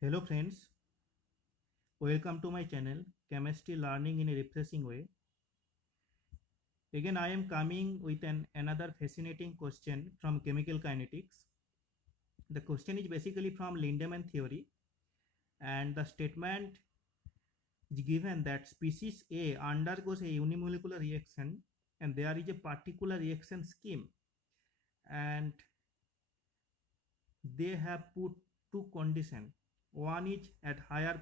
Hello friends, welcome to my channel Chemistry Learning in a Refreshing Way. Again I am coming with another fascinating question from chemical kinetics. The question is basically from Lindemann theory, and the statement is given that species A undergoes a unimolecular reaction and there is a particular reaction scheme, and they have put two conditions. One is at higher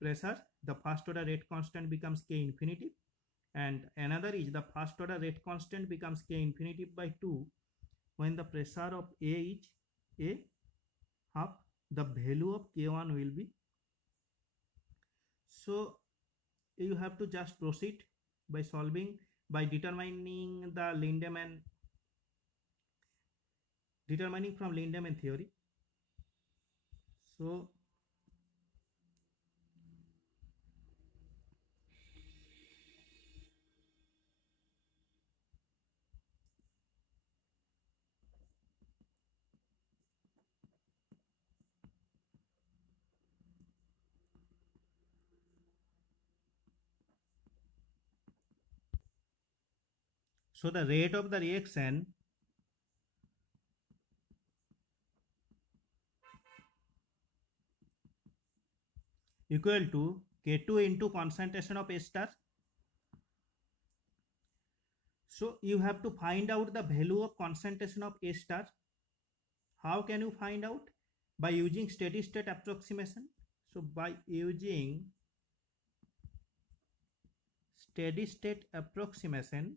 pressure the first order rate constant becomes K infinity, and another is the first order rate constant becomes K infinity by 2 when the pressure of A is A half. The value of K1 will be, so you have to just proceed by solving, by determining the determining from Lindemann theory. So the rate of the reaction equal to K2 into concentration of A star. So you have to find out the value of concentration of A star. How can you find out? By using steady state approximation. So by using steady state approximation,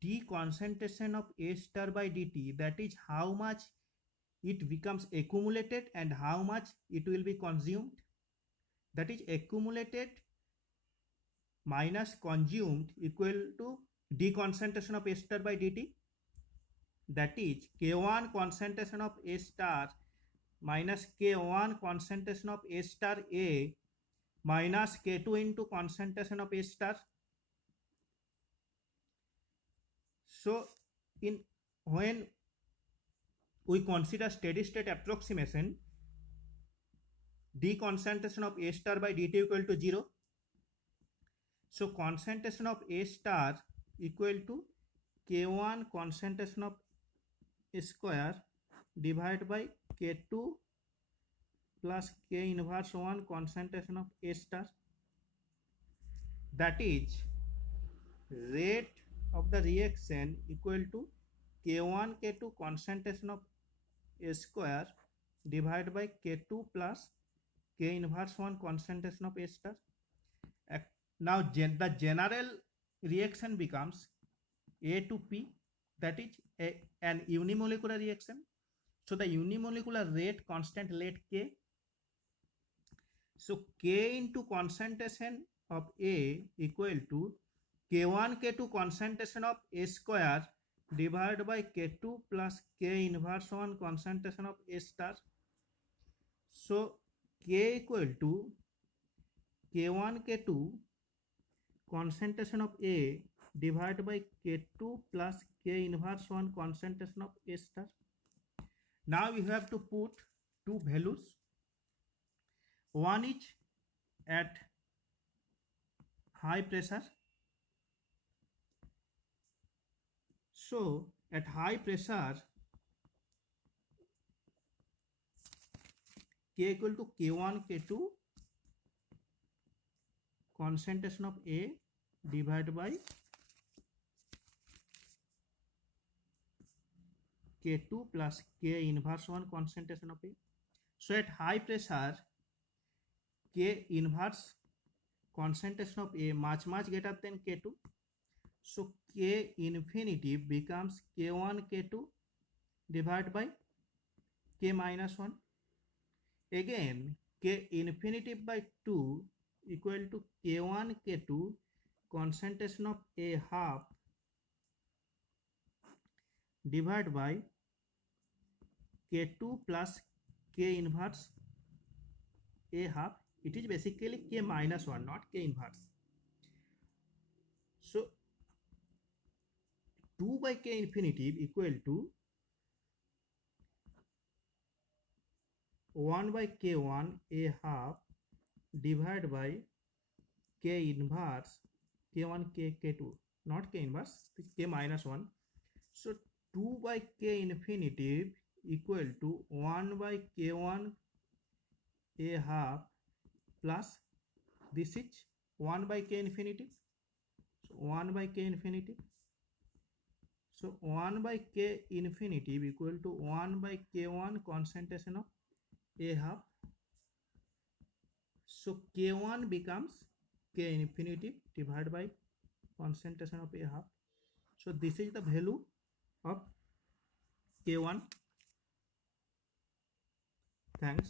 d concentration of A star by dt, that is how much it becomes accumulated and how much it will be consumed. That is accumulated minus consumed equal to d concentration of A star by dt. That is K1 concentration of A star minus K1 concentration of A star A minus K2 into concentration of A star. So in when we consider steady state approximation, d concentration of A star by dt equal to 0. So concentration of A star equal to K1 concentration of A square divided by K2 plus K inverse 1 concentration of A star. That is rate of the reaction equal to K1 K2 concentration of A square divided by K2 plus K inverse 1 concentration of A star. Now the general reaction becomes A to P, that is an unimolecular reaction. So the unimolecular rate constant, let K. So K into concentration of A equal to K1 K2 concentration of A square divided by K2 plus K inverse 1 concentration of A star. So K equal to K1 K2 concentration of A divided by K2 plus K inverse 1 concentration of A star. Now we have to put two values. One is at high pressure. So at high pressure, K equal to K1 K2 concentration of A divided by K2 plus K inverse 1 concentration of A. So at high pressure, K inverse concentration of A much greater than K2. So K infinity becomes K1 K2 divided by K minus 1. Again K infinity by 2 equal to K1 K2 concentration of A half divided by K2 plus K inverse A half. It is basically K minus 1, not K inverse. So 2 by K infinity equal to 1 by k1 a half divided by k inverse k1 k2, not k inverse, k minus 1. So 2 by k infinitive equal to 1 by k1 a half plus this is 1 by k infinitive. So 1 by k infinitive. So 1 by k infinitive equal to 1 by k1 concentration of a half. So k1 becomes k infinitive divided by concentration of a half. So this is the value of k1. Thanks.